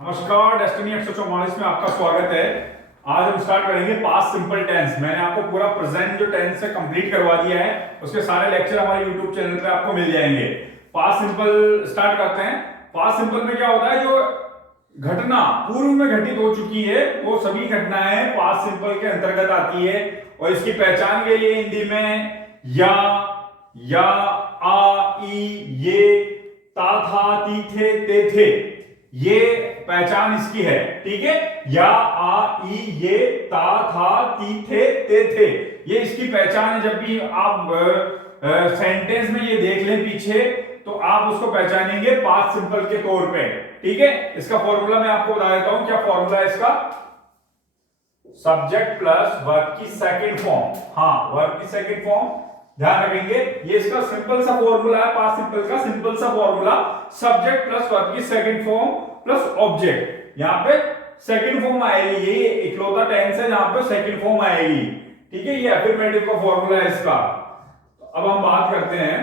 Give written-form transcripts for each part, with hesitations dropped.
नमस्कार, डेस्टिनी 144 में आपका स्वागत है। आज हम स्टार्ट करेंगे पास्ट सिंपल टेंस। मैंने आपको पूरा प्रेजेंट जो टेंस है कंप्लीट करवा दिया है, उसके सारे लेक्चर हमारे यूट्यूब चैनल पे आपको मिल जाएंगे। पास्ट सिंपल स्टार्ट करते हैं। पास्ट सिंपल में क्या होता है, जो घटना पूर्व में घटित हो चुकी है वो सभी घटनाएं पास्ट सिंपल के अंतर्गत आती है। और इसकी पहचान के लिए हिंदी में या, आ, ई, ये, ता, था, ती, थे, ये पहचान इसकी है। ठीक है, या, आ, ई, ये, ता, था, ती, थे, ये इसकी पहचान है। जब भी आप सेंटेंस में ये देख लें पीछे, तो आप उसको पहचानेंगे पास्ट सिंपल के तौर पे। ठीक है, इसका फॉर्मूला मैं आपको बता देता हूं। क्या फॉर्मूला है इसका? सब्जेक्ट प्लस वर्ब की सेकंड फॉर्म। हाँ, वर्ब की सेकंड फॉर्म ध्यान रखेंगे। ये इसका सिंपल सा फॉर्मूला है, पास्ट सिंपल का सिंपल सा फॉर्मूला। सब्जेक्ट प्लस वर्ब की सेकंड फॉर्म प्लस ऑब्जेक्ट। यहां पे सेकंड फॉर्म आएगी। ये इकलौता टेंस है जहां पे सेकंड फॉर्म आएगी। ठीक है, ये अफर्मेटिव का फॉर्मूला है इसका। अब हम बात करते हैं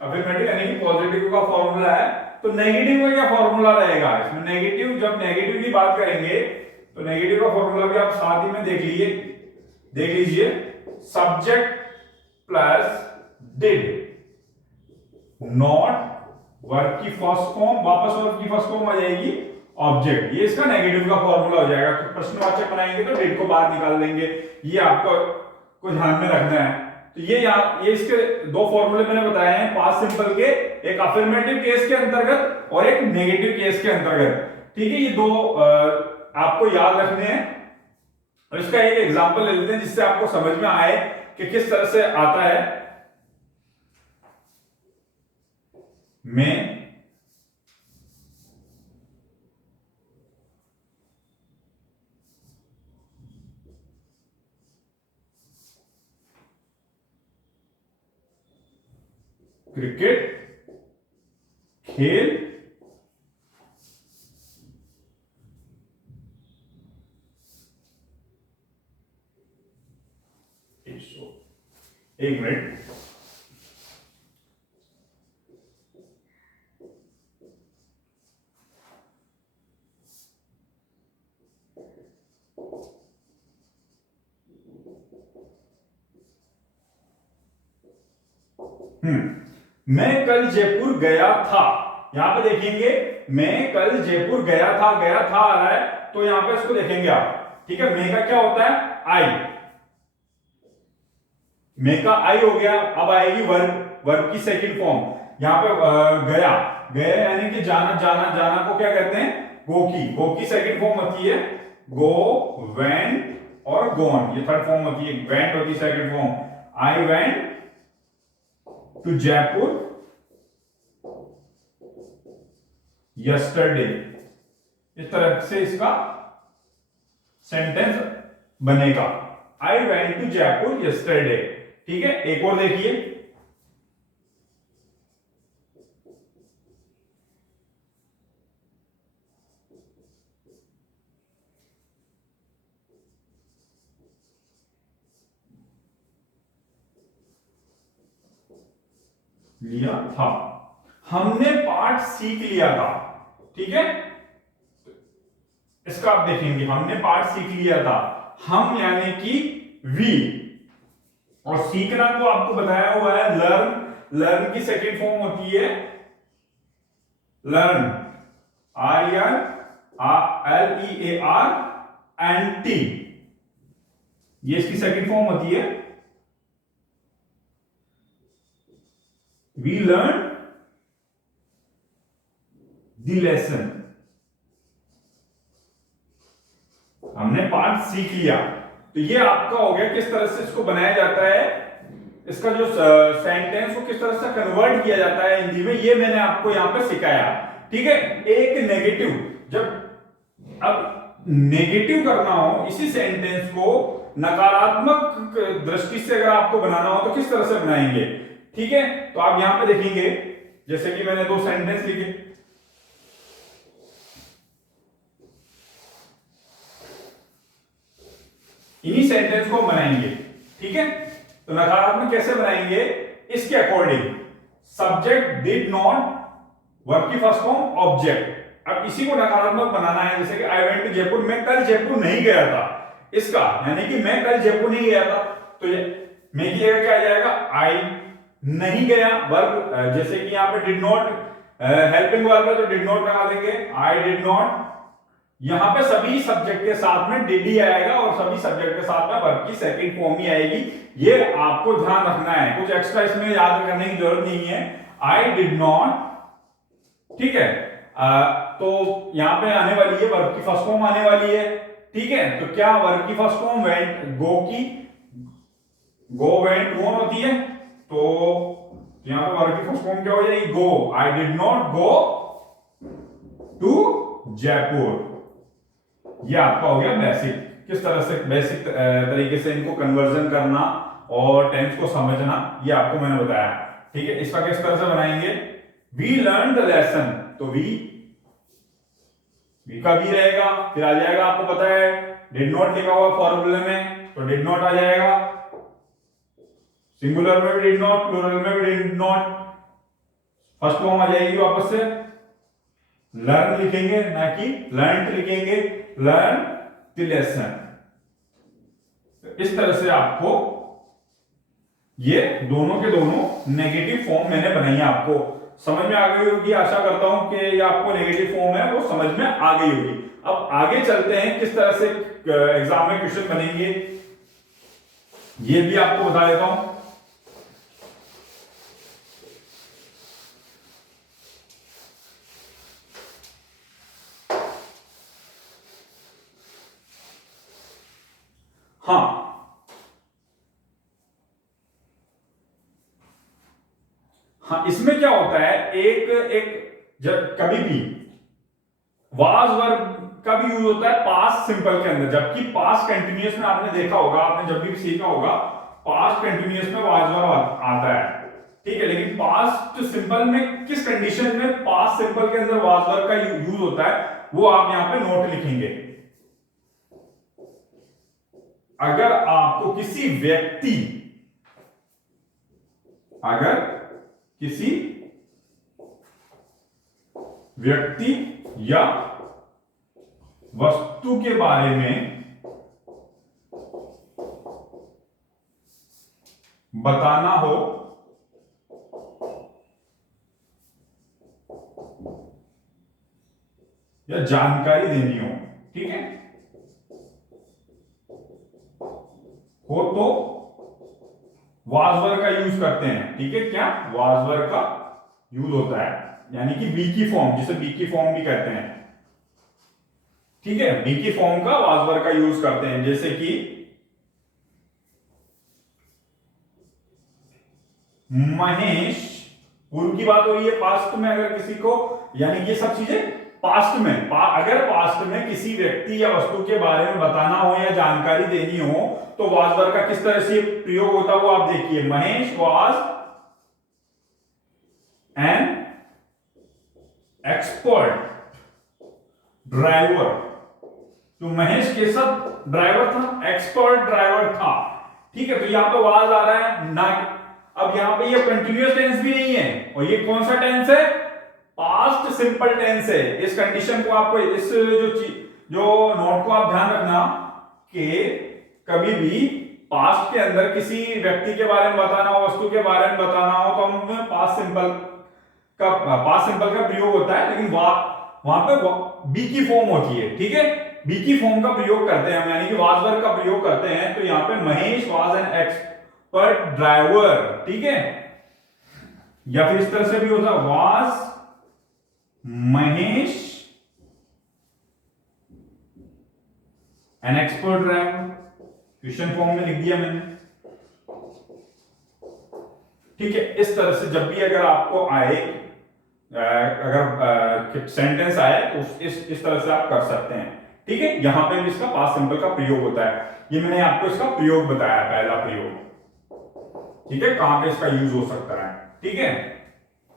अफर्मेटिव यानी कि पॉजिटिव का फॉर्मूला है। तो नेगेटिव का क्या फॉर्मूला रहेगा इसमें? नेगेटिव, जब नेगेटिव की बात करेंगे तो नेगेटिव का फॉर्मूला भी आप साथ ही में देख लीजिए। Subject plus did not verb की फर्स्ट फॉर्म, वापस वर्ब की फर्स्ट फॉर्म आ जाएगी ऑब्जेक्ट। ये इसका नेगेटिव का फॉर्मूला हो जाएगा। तो प्रश्नवाचक बनाएंगे तो डिड को बाहर निकाल देंगे। ये आपको को ध्यान में रखना है। तो ये इसके दो फॉर्मूले मैंने बताए हैं पास्ट सिंपल के, एक अफर्मेटिव केस के अंतर्गत और एक नेगेटिव केस के अंतर्गत। ठीक है, ये दो आपको याद रखने हैं। और इसका एक एग्जांपल ले लेते हैं जिससे आपको समझ में आए कि किस तरह से आता है। मैं क्रिकेट खेल एक मिनट। मैं कल जयपुर गया था। यहां पे देखेंगे, मैं कल जयपुर गया था आ रहा है, तो यहां पे इसको देखेंगे आप। ठीक है, मैं का क्या होता है? आई। मैं का आई हो गया। अब आएगी वर्ब की सेकंड फॉर्म। यहां पे गया यानी कि जाना को क्या कहते हैं? गो की सेकंड फॉर्म होती है गो, वेंट और गोन। ये थर्ड फॉर्म होती है। वेंट होती है second form. I went to Jaipur yesterday. इस तरह से इसका सेंटेंस बनेगा, I went to Jaipur yesterday. ठीक है, एक और देखिए। लिया था, हमने पाठ सीख लिया था। ठीक है, इसका आप देखेंगे, हमने पाठ सीख लिया था। हम यानी कि वी, और सीखना तो आपको बताया हुआ है लर्न की सेकंड फॉर्म होती है लर्न, LEAR एंड टी। ये इसकी सेकंड फॉर्म होती है। वी लर्न द लेसन, हमने पाठ सीख लिया। तो ये आपका हो गया किस तरह से इसको बनाया जाता है, इसका जो सेंटेंस को किस तरह से कन्वर्ट किया जाता है हिंदी में, ये मैंने आपको यहां पे सिखाया। ठीक है, एक नेगेटिव, जब अब नेगेटिव करना हो इसी सेंटेंस को नकारात्मक दृष्टि से अगर आपको बनाना हो तो किस तरह से बनाएंगे? ठीक है, तो आप यहां पे देखेंगे, जैसे कि मैंने दो सेंटेंस लिखे, इन्हीं सेंटेंस को बनाएंगे। ठीक है, तो नकारात्मक कैसे बनाएंगे? इसके according, subject did not, verb की फर्स्ट फॉर्म ऑब्जेक्ट। अब इसी को नकारात्मक बनाना है, जैसे कि आई वेंट टू जयपुर, मैं कल जयपुर नहीं गया था, इसका यानी कि मैं कल जयपुर नहीं गया था, तो ये मैं की जगह क्या आ जाएगा, आई नहीं गया वर्ब, जैसे कि यहाँ पे डिड नॉट हेल्पिंग वर्ब है तो डिड नॉट लगा देंगे, आई डिड नॉट। यहां पे सभी सब्जेक्ट के साथ में डिड ही आएगा और सभी सब्जेक्ट के साथ में वर्ब की सेकंड फॉर्म ही आएगी, ये आपको ध्यान रखना है, कुछ एक्स्ट्रा इसमें याद करने की जरूरत नहीं है। आई डिड नॉट, ठीक है, तो यहां पे आने वाली है वर्ब की फर्स्ट फॉर्म आने वाली है, ठीक है, तो क्या वर्ब की फर्स्ट फॉर्म वेंट, गो की, गो वेंट गोन होती है, तो यहां पे वर्ब की फर्स्ट फॉर्म क्या हो जाएगी, go, I did not go to Jaipur. ये आपका हो गया बेसिक, किस तरह से बेसिक तरीके से इनको कन्वर्जन करना और टेंस को समझना, ये आपको मैंने बताया, ठीक है। इसका किस तरह से बनाएंगे, वी लर्न द लेसन, तो वी का भी रहेगा, फिर आ जाएगा, आपको पता है डिड नॉट लिखा हुआ फॉर्मूले में, तो डिड नॉट आ जाएगा, सिंगुलर में भी डिड नॉट, प्लूरल में भी डिड नॉट, फर्स्ट फॉर्म आ जाएगी वापस से, लर्न लिखेंगे ना कि लर्न लिखेंगे, लर्न द लेसन। इस तरह से आपको ये दोनों के दोनों नेगेटिव फॉर्म मैंने बनाई है, आपको समझ में आ गई होगी, आशा करता हूं कि ये आपको नेगेटिव फॉर्म है वो समझ में आ गई होगी। अब आगे चलते हैं किस तरह से एग्जाम में क्वेश्चन बनेंगे, ये भी आपको बता देता हूं। हाँ, हाँ, इसमें क्या होता है, एक एक जब कभी भी वाज वर्ब का भी यूज होता है पास्ट सिंपल के अंदर, जबकि पास्ट कंटिन्यूअस में आपने देखा होगा, आपने जब भी सीखा होगा पास्ट कंटिन्यूअस में वाज वर्ब आता है, ठीक है, लेकिन पास्ट सिंपल में किस कंडीशन में पास्ट सिंपल के अंदर वाज वर्ब का यूज होता है वो आप यहां पे नोट लिखेंगे। अगर आपको किसी व्यक्ति, अगर किसी व्यक्ति या वस्तु के बारे में बताना हो या जानकारी देनी हो, ठीक है, हो तो वाज वर्ब का यूज करते हैं, ठीक है, क्या वाज वर्ब का यूज होता है, यानी कि बी की फॉर्म, जिसे बी की फॉर्म भी कहते हैं, ठीक है, बी की फॉर्म का वाज वर्ब का यूज करते हैं, जैसे कि महेश, पूर्व की बात हो रही है, पास्ट में अगर किसी को, यानी ये सब चीजें पास्ट में, अगर पास्ट में किसी व्यक्ति या वस्तु के बारे में बताना हो या जानकारी देनी हो तो वाज वर्ब का किस तरह से प्रयोग होता है वो आप देखिए, Mahesh was an expert driver, तो महेश कैसा ड्राइवर था, एक्सपर्ट ड्राइवर था, ठीक है, तो यहां पे वाज आ रहा है ना, अब यहां पे ये कंटिन्यूअस टेंस भी नहीं है, और ये कौन सा टेंस है, पास्ट सिंपल टेंस है। इस कंडीशन को आपको, इस जो नोट को आप ध्यान रखना कि कभी भी पास्ट के अंदर किसी व्यक्ति के बारे में बताना हो, वस्तु के बारे में बताना हो, तो हम पास्ट सिंपल का प्रयोग होता है, लेकिन वहां पे बी की फॉर्म होती है, ठीक है, बी की फॉर्म का प्रयोग करते हैं हम, यानी कि वाज वर्ब का प्रयोग करते हैं, तो यहां पे Mahesh was an expert driver, ठीक है, या फिर इस तरह से भी होता है, was Mahesh an expert driver, question form में लिख दिया मैंने, ठीक है। इस तरह से जब भी अगर आपको आए, अगर सेंटेंस आए तो इस तरह से आप कर सकते हैं, ठीक है। यहां पे भी इसका पास्ट सिंपल का प्रयोग होता है, ये मैंने आपको इसका प्रयोग बताया, पहला प्रयोग, ठीक है, कहां पे इसका यूज हो सकता है, ठीक है।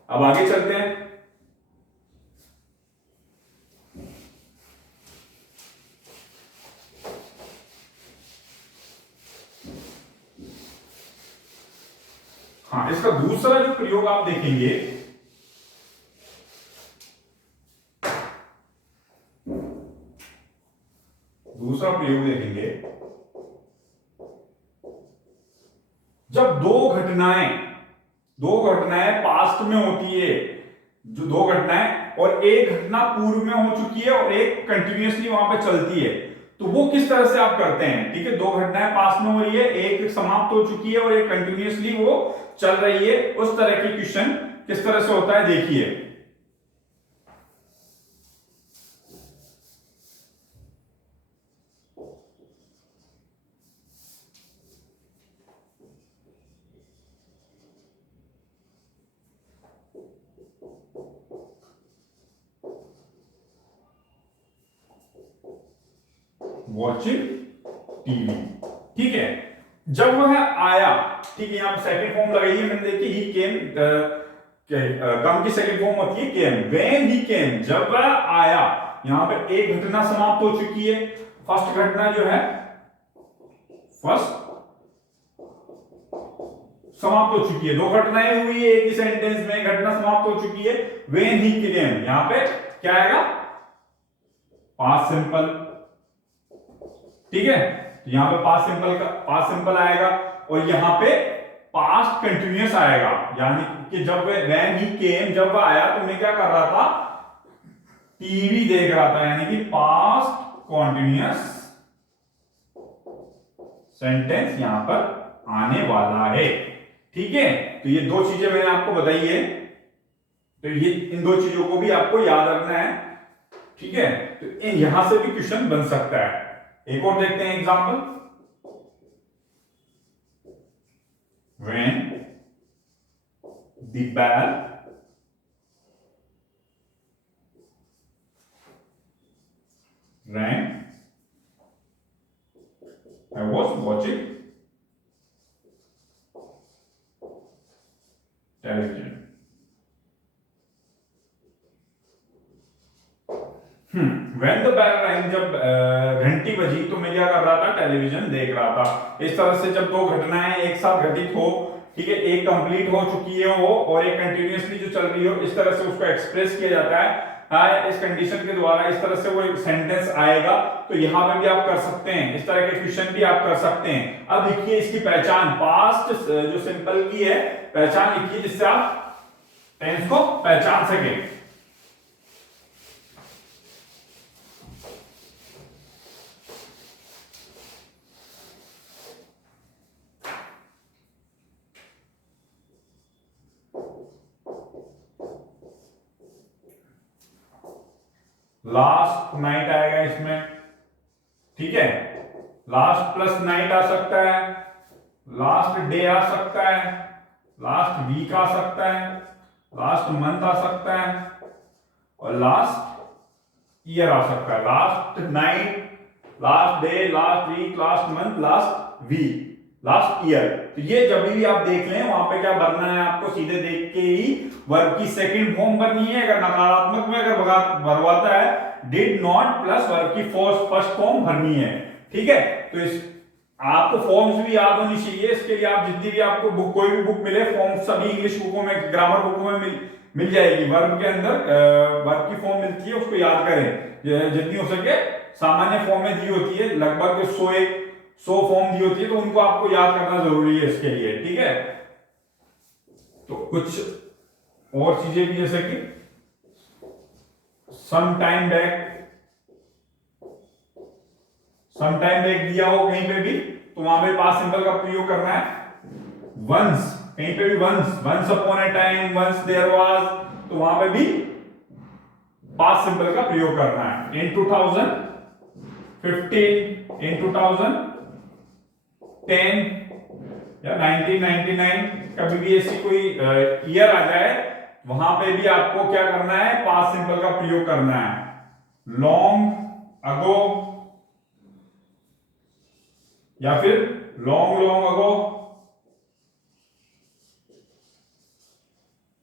अब आगे चलते हैं, हाँ, इसका दूसरा जो प्रयोग आप देखेंगे दूसरा प्रयोग देखेंगे, जब दो घटनाएं पास्ट में होती है, जो दो घटनाएं, और एक घटना पूर्व में हो चुकी है और एक कंटिन्यूअसली वहां पे चलती है, तो वो किस तरह से आप करते हैं। ठीक है, दो घटनाएं पास्ट में हो रही है, एक समाप्त हो चुकी है और एक कंटिन्यूअसली वो चल रही है, उस तरह के क्वेश्चन किस तरह से होता है देखिए। वॉचिंग टीवी, ठीक है, जब वह आया, ठीक है, यहां पर सेकंड फॉर्म लगाइए, मैंने देखी ही केम, कम की सेकंड फॉर्म होती है केम, व्हेन ही केम, जब वह आया, यहां पे एक घटना समाप्त हो चुकी है, फर्स्ट घटना जो है फर्स्ट समाप्त हो चुकी है, दो घटनाएं हुई है एक ही सेंटेंस में, घटना समाप्त हो चुकी है, व्हेन ही केम, यहां पे क्या आएगा, पास्ट सिंपल, ठीक है, तो यहां पे पास्ट सिंपल आएगा, और यहां पे पास्ट कंटिन्यूअस आएगा, यानी कि जब व्हेन ही केम, जब वह आया तो मैं क्या कर रहा था, टीवी देख रहा था, यानी कि पास्ट कॉन्टिन्यूअस सेंटेंस यहां पर आने वाला है। ठीक है, तो ये दो चीजें मैंने आपको बताई है, तो ये इन दो चीजों को भी आपको याद रखना है। ठीक है, तो यहां से भी क्वेश्चन बन सकता है। एक और देखते हैं example, when the bell rang, I was watching television. When the bell rang, जब घंटी बजी तो मैं क्या कर रहा था, टेलीविजन देख रहा था। इस तरह से जब दो घटनाएं एक साथ घटित हो, ठीक है, एक कंप्लीट हो चुकी है वो और एक कंटिन्यूअसली जो चल रही हो, इस तरह से उसको एक्सप्रेस किया जाता है इस कंडीशन के द्वारा, इस तरह से वो एक सेंटेंस आएगा। तो यहां पे भी आप कर सकते हैं, इस तरह के क्वेश्चन भी आप कर सकते हैं। अब लिखिए इसकी पहचान, पास्ट जो सिंपल की है पहचान लिखिए, जिससे आप टेंस को पहचान सकें। लास्ट नाइट आएगा इसमें, ठीक है, लास्ट प्लस नाइट आ सकता है, लास्ट डे आ सकता है, लास्ट वीक आ सकता है, लास्ट मंथ आ सकता है, और लास्ट ईयर आ सकता है। Last night, last day, last week, last month, last week, last year. तो ये जब भी आप देख लें, वहां पे क्या भरना है आपको, सीधे देख के ही वर्ब की सेकंड फॉर्म भरनी है। अगर नकारात्मक में अगर भरवाता है, डिड नॉट प्लस वर्ब की फर्स्ट फॉर्म भरनी है। ठीक है, तो इस आपको फॉर्म्स भी याद होनी चाहिए। इसके लिए आप जितनी भी आपको बुक, कोई भी बुक मिले, फॉर्म सभी इंग्लिश बुकों में, ग्रामर बुकों में मिल जाएगी। वर्ब के अंदर वर्ब की फॉर्म मिलती है, उसको याद करें जितनी हो सके। सामान्य फॉर्म में दी होती है, लगभग 100 फॉर्म दी होती है, तो उनको आपको याद करना जरूरी है इसके लिए। ठीक है, तो कुछ और चीजें भी, जैसे कि सम टाइम बैक दिया हो कहीं पे भी, तो वहां पे पास्ट सिंपल का प्रयोग करना है। वंस, कहीं पे भी once upon a time, once there was, तो वहां पे भी पास्ट सिंपल का प्रयोग करना है। इन 2015, इन 2010 या 1999, कभी भी ऐसी कोई ईयर आ जाए, वहां पे भी आपको क्या करना है, पास्ट सिंपल का प्रयोग करना है। लॉन्ग अगो या फिर लॉन्ग अगो,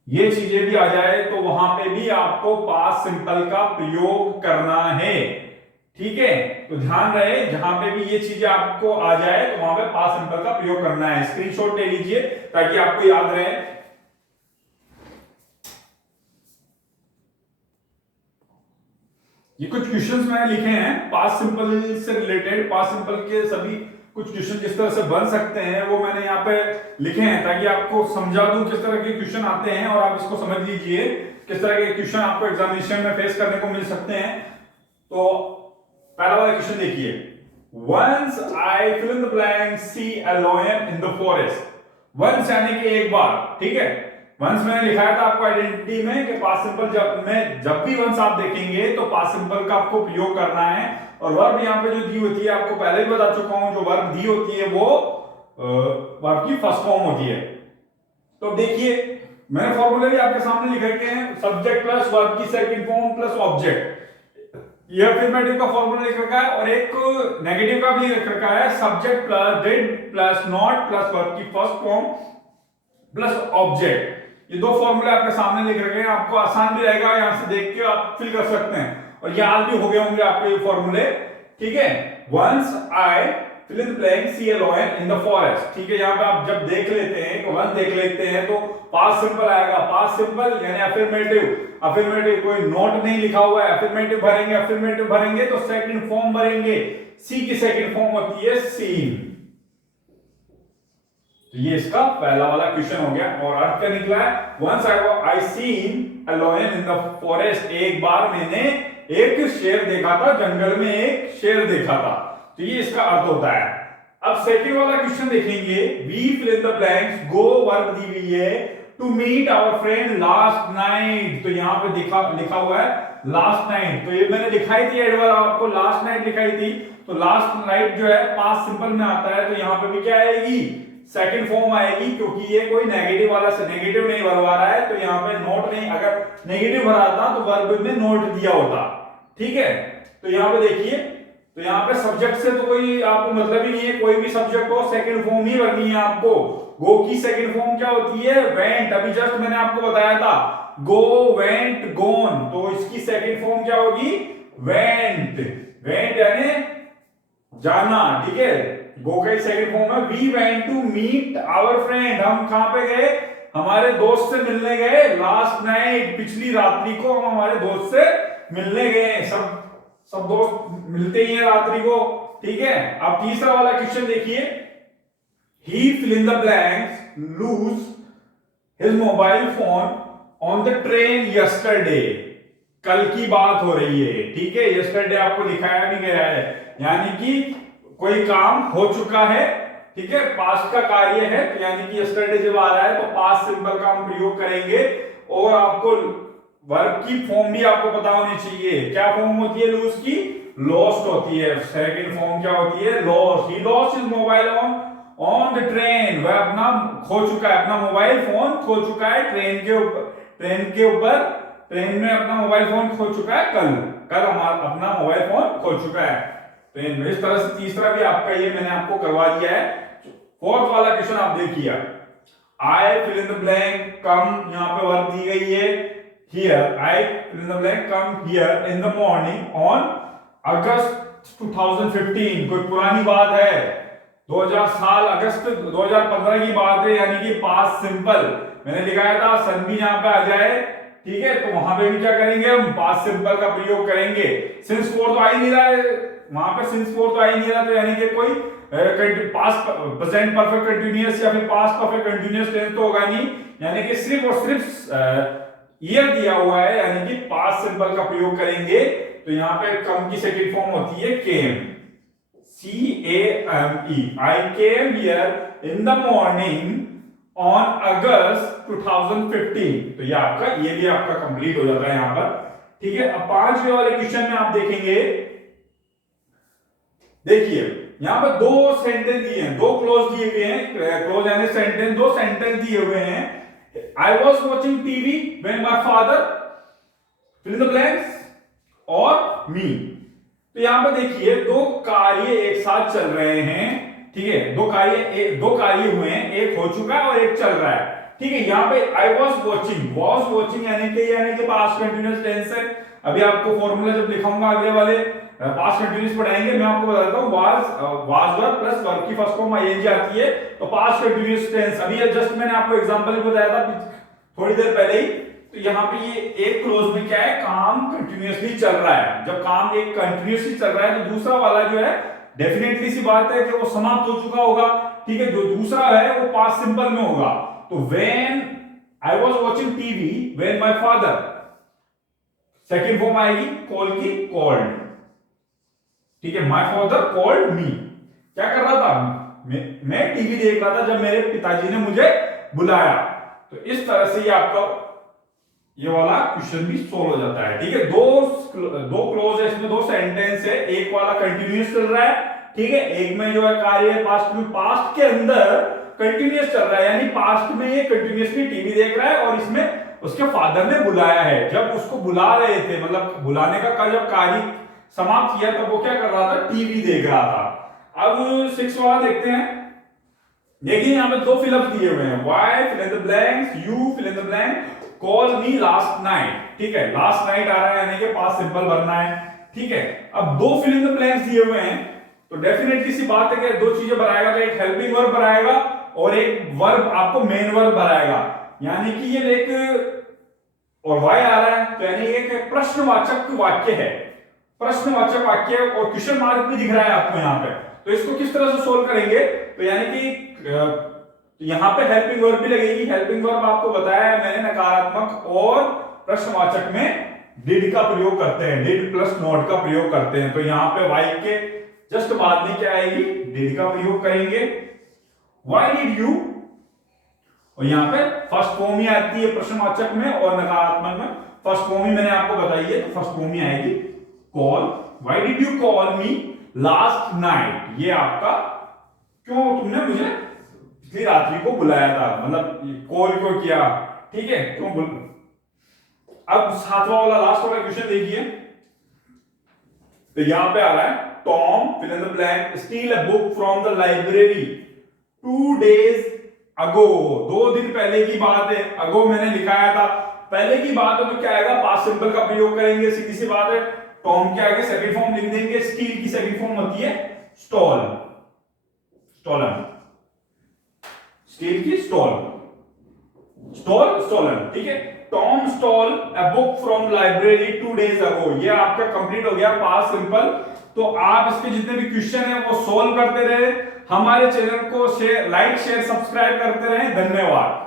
ये चीजें भी आ जाए तो वहां पे भी आपको पास्ट सिंपल का प्रयोग करना है। ठीक है, तो ध्यान रहे, जहां पे भी ये चीजें आपको आ जाए तो वहां पे पास्ट सिंपल का प्रयोग करना है। स्क्रीनशॉट ले लीजिए ताकि आपको याद रहे। ये कुछ क्वेश्चंस मैंने लिखे हैं पास्ट सिंपल से रिलेटेड, पास्ट सिंपल के सभी कुछ क्वेश्चन जिस तरह से बन सकते हैं वो मैंने यहाँ पे लिखे हैं ताकि आपको समझा दूं किस तरह के क्वेश्चन आते हैं और आप इसको समझ लीजिए किस तरह के क्वेश्चन आपको एग्जामिनेशन में फेस करने को मिल सकते हैं। तो पहला वाला क्वेश्चन देखिए, once I fill in the blank see a lion in the forest. Once यानी कि एक बार, ठीक है। वंस मैंने लिखाया था आपको आइडेंटिटी में कि पास्ट सिंपल जब भी वंस आप देखेंगे तो पास्ट सिंपल का आपको प्रयोग करना है। और वर्ब यहाँ पे जो दी होती है आपको पहले भी बता चुका हूं, जो वर्ब दी होती है वो वर्ब की फर्स्ट फॉर्म होती है। तो देखिए मैंने फॉर्मूले भी आपके सामने लिख रखे हैं, सब्जेक्ट प्लस वर्ब की सेकंड फॉर्म प्लस ऑब्जेक्ट। ये अफर्मेटिव का फॉर्मूला लिख रखा है और एक नेगेटिव का भी लिख रखा है, subject plus did plus not plus verb की फर्स्ट फॉर्म प्लस ऑब्जेक्ट। ये दो फॉर्मूले आपके सामने लिख रखे हैं, आपको आसान भी रहेगा, यहां से देख के आप फिल कर सकते हैं और याद भी हो गए होंगे आपको ये फॉर्मूले, ठीक है। Once I fill in the blank see a lion in the forest, ठीक है। यहां पे आप जब देख लेते हैं तो वन देख लेते हैं तो पास्ट सिंपल आएगा, पास्ट सिंपल यानी अफर्मेटिव। अफर्मेटिव कोई नोट नहीं लिखा हुआ है, अफर्मेटिव भरेंगे, अफर्मेटिव भरेंगे तो सेकंड फॉर्म भरेंगे, सी की सेकंड फॉर्म होती है सीन। तो ये इसका पहला वाला क्वेश्चन हो गया और अर्थ क्या निकला है, once I seen a lion in the forest, एक बार मैंने एक शेर देखा था, जंगल में एक शेर देखा था। तो ये इसका अर्थ होता है। अब सेकंड वाला क्वेश्चन देखेंगे, we fill in the blanks, go verb दी हुई है, to meet our friend last night. तो यहां पे लिखा हुआ है लास्ट नाइट, तो ये मैंने दिखाई थी एडवर्ब आपको, लास्ट नाइट दिखाई थी। तो लास्ट नाइट जो है पास्ट सिंपल में आता है, तो यहां पे भी क्या आएगी, सेकंड फॉर्म आएगी, क्योंकि ये कोई नेगेटिव वाला से नेगेटिव नहीं भरवा रहा है। तो यहाँ पे नोट नहीं, अगर नेगेटिव भराता तो वर्ब में नोट दिया होता, ठीक है। तो यहाँ पे देखिए, तो यहाँ पे सब्जेक्ट से तो कोई आपको मतलब ही नहीं है, कोई भी सब्जेक्ट हो सेकंड फॉर्म ही भरनी है आपको। गो की सेकंड फॉर्म क्या होती है, वेंट। अभी जस्ट मैंने आपको बताया था, गो वेंट गोन, तो इसकी सेकंड फॉर्म क्या होगी, वेंट। वेंट यानी जाना, ठीक है। गो का सेकंड फॉर्म है we went to meet our friend, हम कहां पे गए, हमारे दोस्त से मिलने गए, लास्ट नाइट, पिछली रात्रि को हम हमारे दोस्त से मिलने गए। सब दोस्त मिलते ही हैं रात्रि को, ठीक है। अब तीसरा वाला क्वेश्चन देखिए, he fill in the blanks lose his mobile phone on the train yesterday. कल की बात हो रही है, ठीक है। यस्टरडे आपको दिखाया भी गया है, यानी कि कोई काम हो चुका है, ठीक है, पास्ट का कार्य है, तो यानी कि यस्टरडे जब आ रहा है तो पास्ट सिंपल का हम प्रयोग करेंगे। और आपको वर्ब की फॉर्म भी आपको पता होनी चाहिए, क्या फॉर्म होती है लूज की, लॉस्ट होती है। सेकंड फॉर्म क्या होती है, lost. He lost his mobile on the train, वह अपना खो चुका है, अपना मोबाइल फोन खो चुका है ट्रेन के ऊपर, ट्रेन में अपना मोबाइल फोन खो चुका है, कल हमारा अपना मोबाइल फोन खो चुका है। तो इस तरह से तीसरा भी आपका ये मैंने आपको करवा दिया है। फोर्थ वाला क्वेश्चन आप देखिए, I fill in the blank come, यहां पे वर्ब दी गई है here, I fill in the blank come here in the morning on August 2015। कोई पुरानी बात है, 2000 साल अगस्त 2015 की बात है, यानी कि पास्ट सिंपल। मैंने दिखाया था सन भी यहां पे आ जाए, ठीक है, तो वहां पे भी क्या करेंगे, हम पास्ट सिंपल का प्रयोग करेंगे। सिंस 4 तो आ ही नहीं रहा है, वहां पे सिंस 4 तो आ ही नहीं रहा, तो यानी कि कोई पास्ट प्रेजेंट परफेक्ट कंटीन्यूअस या फिर पास्ट परफेक्ट कंटीन्यूअस टेंस तो होगा नहीं, यानी कि सिर्फ और सिर्फ ईयर दिया हुआ है, यानी कि पास्ट सिंपल का प्रयोग करेंगे। तो यहाँ पे कम की सेकंड फॉर्म होती है केम, CAME, I came here in the morning on August 2015। तो ये भी आपका कंप्लीट हो जाता है यहां पर, ठीक है। अब पांचवें वाले क्वेश्चन में आप देखेंगे, देखिए यहां पर दो सेंटेंस दिए हैं, दो क्लोज दिए हुए हैं, क्लोज यानी सेंटेंस, दो सेंटेंस दिए हुए हैं। I was watching TV when my father fill in the blanks और मी। तो यहां पर देखिए दो कार्य एक साथ चल रहे हैं, ठीक है, दो कार्य हुए हैं, एक हो चुका है और एक चल रहा है, ठीक है। यहाँ पे आई वॉज वॉचिंग यानी कि पास्ट कंटिन्यूअस टेंस है। अभी आपको फॉर्मूला जब लिखाऊंगा अगले वाले पास्ट कंटिन्यूअस पढ़ाएंगे, मैं आपको बताता हूँ, वाज वर्ब प्लस वर्ब की फर्स्ट फॉर्म आईएनजी आती है, तो पास्ट कंटिन्यूअस टेंस। अभी जस्ट मैंने आपको एग्जांपल भी बताया था थोड़ी देर पहले ही तो यहाँ पे ये एक क्लोज में क्या है, काम कंटिन्यूअसली चल रहा है। जब काम एक कंटिन्यूअसली चल रहा है तो दूसरा वाला जो है डेफिनेटली सी बात है कि वो समाप्त हो चुका होगा, ठीक है। जो दूसरा है वो पास्ट सिंपल में होगा। तो when I was watching TV when my father, second form आएगी कॉल की, कॉल्ड, ठीक है। माय फादर कॉल्ड मी, क्या कर रहा था, मैं टीवी देख रहा था जब मेरे पिताजी ने मुझे बुलाया। तो इस तरह से ये आपका ये वाला क्वेश्चन भी सोल्व हो जाता है, ठीक है। दो क्लोज है इसमें, दो सेंटेंस है, एक वाला कंटिन्यूअस चल रहा है, ठीक है। एक में जो है कार्य है पास्ट में, पास्ट के अंदर कंटिन्यूअस चल रहा है, यानी पास्ट में ये कंटिन्यूअसली टीवी देख रहा है और इसमें उसके फादर ने बुलाया है। जब उसको बुला रहे थे, मतलब बुलाने का जब कार्य समाप्त किया तब वो क्या कर रहा था, टीवी देख रहा था। अब 6 वाला देखते हैं। देखिए यहाँ पे दो फिलअप दिए हुए हैं, why fill in the blanks, you fill in the blank, call me last night, ठीक है। लास्ट नाइट आ रहा है यानी कि पास्ट सिंपल भरना है, ठीक है। अब दो फिल इन द ब्लैंक्स दिए हुए हैं तो डेफिनेटली सी बात है कि दो चीजें भराएगा, तो एक हेल्पिंग वर्ब भराएगा और एक वर्ब आपको मेन वर्ब भराएगा, यानी कि ये एक और वाई आ रहा है तो यानी एक प्रश्नवाचक वाक्य है, प्रश्नवाचक वाक्य और क्वेश्चन मार्क भी दिख रहा है आपको यहाँ पे। तो इसको किस तरह से सोल्व करेंगे, तो यानी कि यहाँ पे हेल्पिंग वर्ब भी लगेगी। हेल्पिंग वर्ब आपको बताया है मैंने, नकारात्मक और प्रश्नवाचक में डिड का प्रयोग करते हैं, डिड प्लस नॉट का प्रयोग करते हैं। तो यहाँ पे वाई के जस्ट बाद में क्या आएगी, डिड का प्रयोग करेंगे, व्हाई डिड यू, और यहाँ पे फर्स्ट फॉर्म ही आती है प्रश्नवाचक में और नकारात्मक में फर्स्ट फॉर्म ही मैंने आपको बताई है, तो फर्स्ट फॉर्म ही आएगी call, why did you call me last night, ये आपका क्यों तुमने मुझे पिछली रात्रि को बुलाया था, मतलब कॉल क्यों किया, ठीक है, क्यों बुल। अब सातवां वाला लास्ट वाला क्वेश्चन देखिए, तो यहां पे आ रहा है Tom fill in the blank steal a book from the library 2 days ago, 2 दिन पहले की बात है। अगो मैंने लिखाया था, पहले की बात है तो क्या आएगा, पास्ट सिंपल का प्रयोग करेंगे, सीधी सी बात है। टॉम के आगे सेकंड फॉर्म लिख देंगे, स्टील की सेकंड फॉर्म होती है स्टॉल, स्टॉलन, स्टील की स्टॉल, स्टॉल स्टॉलन, ठीक है। Tom stall a book from library 2 days अगो, ये आपका कंप्लीट हो गया पास्ट सिंपल। तो आप इसके जितने भी क्वेश्चन हैं वो सोल्व करते रहे, हमारे चैनल को शेयर, लाइक शेयर सब्सक्राइब करते रहे। धन्यवाद।